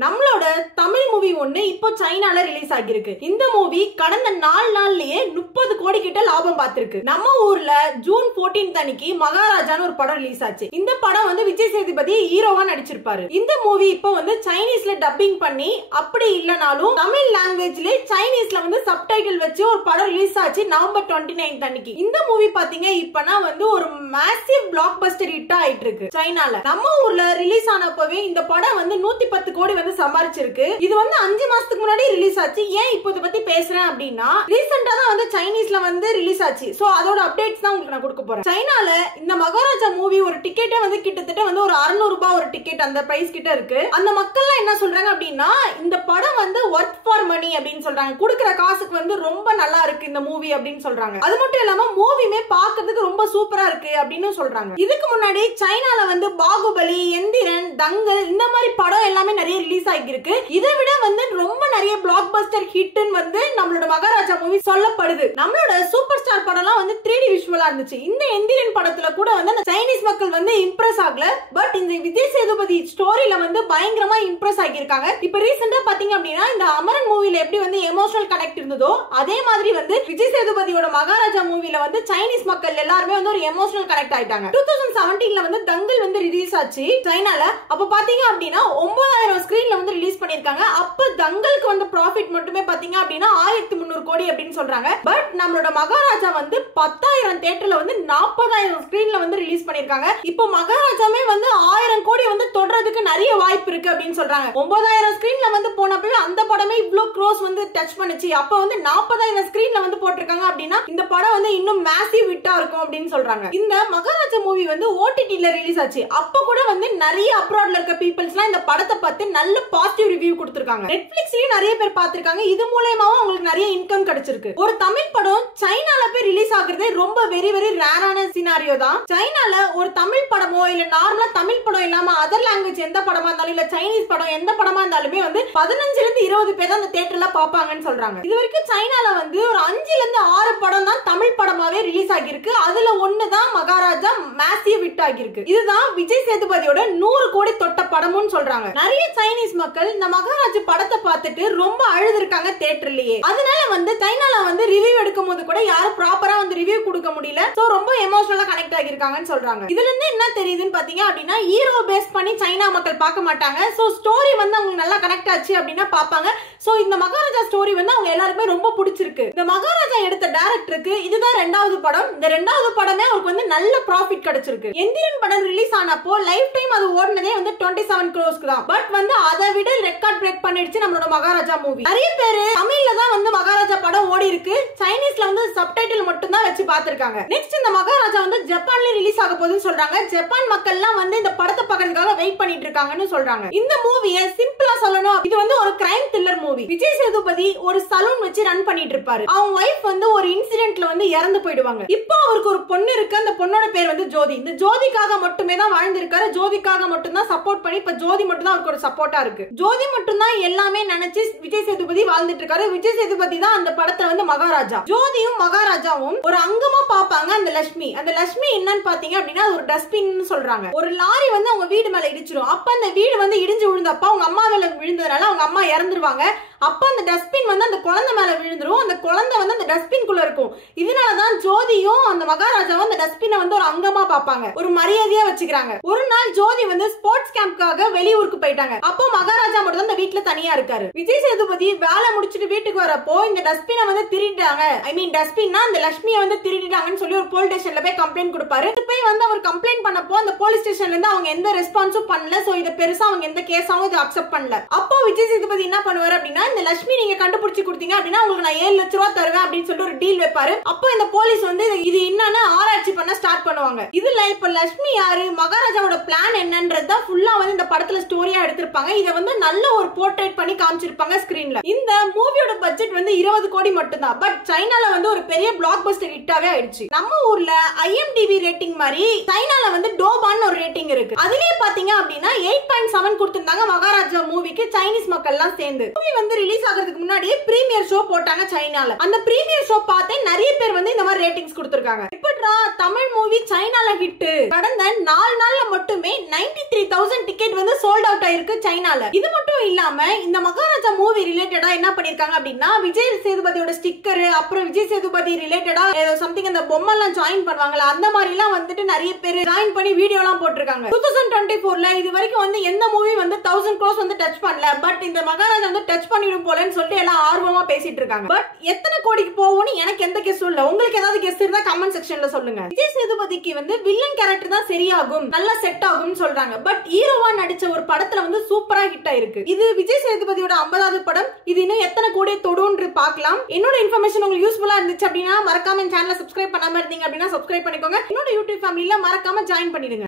நம்மளோட தமிழ் மூவி ஒண்ணு இப்போ சைனால ரிலீஸ் ஆகிருக்கு. இந்த மூவி கடந்த 4 நாள்லயே 30 கோடி கிட்ட லாபம் பார்த்திருக்கு. நம்ம ஊர்ல ஜூன் 14 அன்னைக்கு மகாராஜான்னு ஒரு படம் ரிலீஸ் ஆச்சு. இந்த படம் வந்து விஜய் சேதுபதி ஹீரோவா நடிச்சிருப்பாரு. இந்த மூவி இப்போ வந்து சைனீஸ்ல டப்பிங் பண்ணி, அப்படி இல்லனாலும் தமிழ் லாங்குவேஜ்ல சைனீஸ்ல வந்து சப்டைட்டில் வச்சு ஒரு படம் ரிலீஸ் ஆச்சு நவம்பர் 29 அன்னைக்கு. இந்த மூவி பாத்தீங்க இப்பனா வந்து ஒரு மேசிவ் பிளாக் பஸ்டர் ஹிட் ஆயிட்டு இருக்கு சைனால. நம்ம ஊர்ல ரிலீஸ் ஆனப்பவே இந்த படம் வந்து 110 கோடி வந்து சம்பாரிச்சிருக்கு. இது வந்து 5 மாசத்துக்கு முன்னாடி ரிலீஸ் ஆச்சு. ஏன் இப்போ இத பத்தி பேசுறேன் அப்படின்னா, ரீசெண்டா தான் வந்து சைனீஸ்ல வந்து ரிலீஸ் ஆச்சு. சோ அதோட அப்டேட்ஸ் தான் உங்களுக்கு நான் கொடுக்க போறேன். சைனால இந்த மகாராஜா மூவி ஒரு டிக்கெட்டே வந்து கிட்டத்தட்ட வந்து ஒரு 600 ரூபாய் ஒரு டிக்கெட் அந்த பிரைஸ் கிட்ட இருக்கு. அந்த மக்கள்லாம் என்ன சொல்றாங்க அப்படின்னா, இந்த படம் வந்து ஒர்த் ஃபார் மணி அப்படின்னு சொல்றாங்க. கொடுக்கிற காசுக்கு வந்து ரொம்ப நல்லா இருக்கு இந்த மூவி அப்படின்னு சொல்றாங்க. அது மட்டும் இல்லாம மூவியுமே பார்க்கிறதுக்கு ரொம்ப சூப்பரா இருக்கு அப்படின்னு சொல்றாங்க. இதுக்கு முன்னாடி சைனால வந்து பாகுபலி, எந்திரன், தங்கல் இந்த மாதிரி படம் எல்லாமே நிறைய ரிலீஸ் ஆகிருக்கு. இதை விட வந்து ரொம்ப நிறைய பிளாக் பஸ்டர் ஹிட்னு வந்து நம்மளோட மகாராஜா மூவி சொல்லப்படுது. நம்மளோட சூப்பர் ஸ்டார் படம்லாம் வந்து 3D விஷுவலா இருந்துச்சு. இந்த எந்திரன் படத்துல கூட வந்து அந்த சைனீஸ் மக்கள் வந்து இம்ப்ரெஸ் ஆகல. பட் இந்த விஜய் சேதுபதி ஸ்டோரியில வந்து பயங்கரமா இம்ப்ரெஸ் ஆகியிருக்காங்க. இப்ப ரீசெண்டா பாத்தீங்க அப்படின்னா, இந்த அமரன் மூவில எப்படி வந்து எமோஷனல் கனெக்ட் இருந்ததோ அதே மாதிரி வந்து விஜய் சேதுபதியோட மகாராஜா மூவில வந்து சைனீஸ் மக்கள் எல்லாருமே வந்து ஒரு எமோஷனல் கனெக்ட் ஆயிட்டாங்க. 2017ல வந்து தங்கல் வந்து ரிலீஸ் ஆச்சு சைனால. அப்ப பாத்தீங்க அப்படின்னா 9000 ஸ்கிரீன்ல வந்து ரிலீஸ் பண்ணிருக்காங்க. அப்ப தங்கலுக்கு வந்து ப்ராஃபிட் மட்டுமே பாத்தீங்க அப்படின்னா 1300 கோடி அப்படின்னு சொல்றாங்க. பட் நம்மளோட மகாராஜா வந்து 10,000 தியேட்டர்ல வந்து 40,000 ஸ்கிரீன்ல வந்து ரிலீஸ் பண்ணிருக்காங்க. இப்போ மகாராஜாமே வந்து 1000 கோடி வந்து தொடறதுக்கு நிறைய வாய்ப்பு இருக்கு அப்படின்னு சொல்றாங்க. 9000 ஸ்கிரீன்ல வந்து போனப்பவே அந்த படமே இவ்ளோ க்ரோஸ் வந்து டச் பண்ணுச்சு. அப்ப வந்து 40,000 ஸ்கிரீன்ல வந்து போட்டிருக்காங்க அப்படின்னா இந்த படம் வந்து இன்னும் மேசிவ் ஹிட்டா இருக்கும் அப்படின்னு சொல்றாங்க. இந்த மகாராஜா மூவி வந்து OTTல ரிலீஸ் ஆச்சு. அப்ப கூட வந்து நிறைய அப்ராட்ல இருக்க பீப்பிள்ஸ்லாம் இந்த படத்தை பார்த்து நல்ல பாசிட்டிவ் ரிவ்யூ கொடுத்திருக்காங்க. நெட்ஃபிளிக்ஸ்லயும் நிறைய பேர் பார்த்திருக்காங்க. இது மூலமாவும் உங்களுக்கு நிறைய இன்கம் கிடைச்சிருக்கு. ஒரு தமிழ் படம் சைனால போய் ரிலீஸ் ஆகுறது ரொம்ப வெரி வெரி ரேரான சினாரியோ தான். சைனால ஒரு தமிழ் படமோ இல்ல நார்மலா தமிழ் படம் இல்லாம அதர் லாங்குவேஜ் எந்த படமா இருந்தாலும் இல்ல சைனீஸ் படம் எந்த படமா இருந்தாலுமே வந்து 15 இருந்து 20 பேர் தான் அந்த தியேட்டர்ல பாப்பாங்கன்னு சொல்றாங்க. இது வரைக்கும் சைனால வந்து ஒரு 5 இருந்து 6 படம் தான் தமிழ் படமாவே ரிலீஸ் ஆகிருக்கு. அதுல ஒண்ணு தான் மகாராஜா மேசிவ் ஹிட் ஆகிருக்கு. இதுதான் விஜய் சேதுபதியோட 100 கோடி தொட்ட படமும் சொல்றாங்க. நிறைய சைனீஸ் மக்கள் இந்த மகாராஜா படத்தை பார்த்துட்டு ரொம்ப அழுதுருக்காங்க தியேட்டர்லயே. அதனால வந்து சைனால வந்து ரிவ்யூ எடுக்கும் போது கூட யாரும் ப்ராப்பரா வந்து ரிவ்யூ கொடுக்க முடியல. சோ ரொம்ப எமோஷனலா கனெக்ட் ஆகிருக்காங்கன்னு சொல்றாங்க. இதுல இருந்து என்ன தெரியுதுன்னு பாத்தீங்க அப்படின்னா, ஹீரோ பேஸ் பண்ணி சைனா மக்கள் பார்க்க மாட்டாங்க. சோ ஸ்டோரி வந்து அவங்களுக்கு நல்லா கனெக்ட் ஆச்சு அப்படின்னா பாப்பாங்க. சோ இந்த மகாராஜா ஸ்டோரி வந்து அவங்க எல்லாருமே ரொம்ப பிடிச்சிருக்கு. இந்த மகாராஜா எடுத்த டைரக்டருக்கு இதுதான் 2வது படம். இந்த 2வது படமே அவருக்கு வந்து நல்ல ப்ராஃபிட் கிடைச்சிருக்கு. எந்திரன் படம் ரிலீஸ் ஆனப்போ லைஃப் டைம் அது ஓடுனதே வந்து 27 crores தான். பட் வந்து அதை விட ரெக்கார்ட் பிரேக் பண்ணிடுச்சு நம்மளோட மகாராஜா மூவி. நிறைய பேரு தமிழ்ல தான் வந்து மகாராஜா படம் ஓடி இருக்கு. சைனீஸ்ல வந்து சப்டைட்டில் மட்டும் தான் வச்சு பார்த்திருக்காங்க. நெக்ஸ்ட் இந்த மகாராஜா வந்து ஜப்பான்ல ரிலீஸ் ஆக போகுதுன்னு சொல்றாங்க. ஜப்பான் மக்கள் எல்லாம் வந்து இந்த படத்தை பார்க்கிறதுக்காக வெயிட் பண்ணிட்டு இருக்காங்கன்னு சொல்றாங்க. இந்த மூவியை சிம்பிளா சொல்லணும், இது வந்து ஒரு crime thriller movie. Vijay Sethupathi ஒரு சலூன் வச்சு ரன் பண்ணிட்டு இருப்பாரு. அவங்க வைஃப் வந்து ஒரு இன்சிடென்ட்ல வந்து இறந்து போயிடுவாங்க. இப்போ அவருக்கு ஒரு பொண்ணு இருக்கு. அந்த பொண்ணோட பேர் வந்து ஜோதி. இந்த ஜோதிக்காக மட்டுமே தான் வாழ்ந்திருக்காரு. ஜோதிக்காக மட்டும் தான் சப்போர்ட் பண்ணி இப்ப ஜோதி மட்டும் தான் அவருக்கு ஒரு சப்போர்ட்டா இருக்கு. ஜோதி மட்டும் தான் எல்லாமே நினைச்சு விஜய் சேதுபதி வாழ்ந்துட்டு இருக்காரு. விஜய் சேதுபதி தான் அந்த படத்துல வந்து மகாராஜா. ஜோதியும் மகாராஜாவும் ஒரு அங்கமா பாப்பாங்க அந்த லட்சுமி. அந்த லட்சுமி என்னன்னு பாத்தீங்க அப்படின்னா ஒரு டஸ்ட்பின் சொல்றாங்க. ஒரு லாரி வந்து அவங்க வீடு மேல இடிச்சிடும். அப்ப அந்த வீடு வந்து இடிஞ்சு விழுந்தப்ப அவங்க அம்மா மேல விழுந்ததுனால அவங்க அம்மா இறந்துருவாங்க. அப்ப அந்த டஸ்ட்பின் வந்து அந்த குழந்தை மேல விழுந்துரும். அந்த குழந்தை வந்து அந்த டஸ்ட்பின் குள்ள இருக்கும். இதனாலதான் ஜோதியும் அந்த மகாராஜாவும் அந்த டஸ்ட்பினை வந்து ஒரு அங்கமா பாப்பாங்க, ஒரு மரியாதையா வச்சுக்கிறாங்க. ஒரு நாள் ஜோதி வந்து ஸ்போர்ட்ஸ் கேம்ப்காக வெளியூருக்கு போயிட்டாங்க. அப்போ மகாராஜா மட்டும் அந்த வீட்டுல தனியா இருக்காரு. விஜய் சேதுபதி வேலை முடிச்சிட்டு வீட்டுக்கு வரப்போ இந்த டஸ்ட்பினை வந்து திருடிட்டாங்க, ஐ மீன் டஸ்ட்பின்னா அந்த லட்சுமியை வந்து திருடிட்டாங்கன்னு சொல்லி ஒரு போலீஸ் ஸ்டேஷன்ல போய் கம்ப்ளைண்ட் கொடுப்பாரு. போய் வந்து அவர் கம்ப்ளைண்ட் பண்ணப்போ அந்த போலீஸ் ஸ்டேஷன்ல இருந்து அவங்க எந்த ரெஸ்பான்ஸும் பண்ணல. சோ இத பெருசா அவங்க எந்த கேஸாவும் இதை அக்செப்ட் பண்ணல. அப்போ விஜய் சேதுபதி என்ன பண்ணுவாரு அப்படின்னா, இந்த லட்சுமி நீங்க கண்டுபிடிச்சு கொடுத்தீங்க அப்படின்னா உங்களுக்கு நான் 7 லட்சம் ரூபாய் தருவேன் அப்படின்னு சொல்லிட்டு ஒரு டீல் வைப்பாரு. அப்போ இந்த போலீஸ் வந்து இது என்னன்னு ஆராய்ச்சி பண்ண ஸ்டார்ட் பண்ணுவாங்க. இதுல இப்ப லட்சுமி யாரு, மகாராஜாவோட பிளான் என்னன்றத ஃபுல்லா வந்து இந்த படத்துல ஸ்டோரியா எடுத்திருப்பாங்க. இத வந்து நல்ல ஒரு போர்ட்ரேட் பண்ணி காமிச்சிருப்பாங்க ஸ்கிரீன்ல. இந்த மூவியோட பட்ஜெட் வந்து 20 கோடி மட்டும் தான். பட் சைனால வந்து ஒரு பெரிய பிளாக் பஸ்டர் ஹிட்டாவே ஆயிடுச்சு. நம்ம ஊர்ல IMDb ரேட்டிங் மாதிரி சைனால வந்து டோபான்னு ஒரு ரேட்டிங் இருக்கு. அதுலயே பாத்தீங்க அப்படின்னா 8.7 கொடுத்திருந்தாங்க மகாராஜா மூவிக்கு சைனீஸ் மக்கள் எல்லாம் சேர்ந்து. மூவி வந்து ரிலீஸ் ஆகிறதுக்கு முன்னாடியே பிரீமியர் ஷோ போட்டாங்க சைனால. அந்த பிரீமியர் ஷோ பார்த்தே நிறைய பேர் வந்து இந்த மாதிரி ரேட்டிங்ஸ் கொடுத்திருக்காங்க. இப்படிடா தமிழ் மூவி சைனால ஹிட். கடந்த 4 நாள்ல மட்டுமே 93,000 டிக்கெட் வந்து சோல்ட் அவுட் ஆயிருக்கு சைனால. இது மட்டும் இல்லாம இந்த மகாராஜா மூவி ரிலேட்டடா என்ன பண்ணிருக்காங்க அப்படின்னா, விஜய் சேதுபதியோட ஸ்டிக்கர், அப்புறம் விஜய் சேதுபதி ரிலேட்டடா ஏதோ சம்திங் அந்த பொம்மை எல்லாம் ஜாயின் பண்ணுவாங்கல்ல, அந்த மாதிரி எல்லாம் வந்துட்டு நிறைய பேர் ஜாயின் பண்ணி வீடியோ எல்லாம் போட்டிருக்காங்க. 2024ல இது வரைக்கும் வந்து எந்த மூவி வந்து 1000 crores வந்து டச் பண்ணல, பட் இந்த மகாராஜா வந்து டச் பண்ணிடும் போலன்னு சொல்லிட்டு எல்லாம் ஆர்வமா பேசிட்டு இருக்காங்க. பட் எத்தனை கோடிக்கு போகும்னு எனக்கு எந்த கெஸ் இல்ல. உங்களுக்கு ஏதாவது கெஸ் இருந்தா கமெண்ட் செக்ஷன்ல சொல்லுங்க. விஜய் சேதுபதிக்கு வந்து வில்லன் கேரக்டர் தான் சரியாகும், நல்லா செட் ஆகும்னு சொல்றாங்க. பட் ஹீரோவா நடிச்ச ஒரு படத்துல வந்து சூப்பரா ஹிட் ஆயிருக்கு. இது விஜய் சேதுபதியோட 50வது படம். இது இன்னும் எத்தனை கோடி தொடுன்னு பார்க்கலாம். என்னோட இன்ஃபர்மேஷன் உங்களுக்கு யூஸ்ஃபுல்லா இருந்துச்சு அப்படின்னா மறக்காம சேனலை சப்ஸ்கிரைப் பண்ணாம இருந்தீங்க அப்படின்னா சப்ஸ்கிரைப் பண்ணிக்கோங்க. என்னோட யூடியூப் ஃபேமிலில மறக்காம ஜாயின் பண்ணிடுங்க.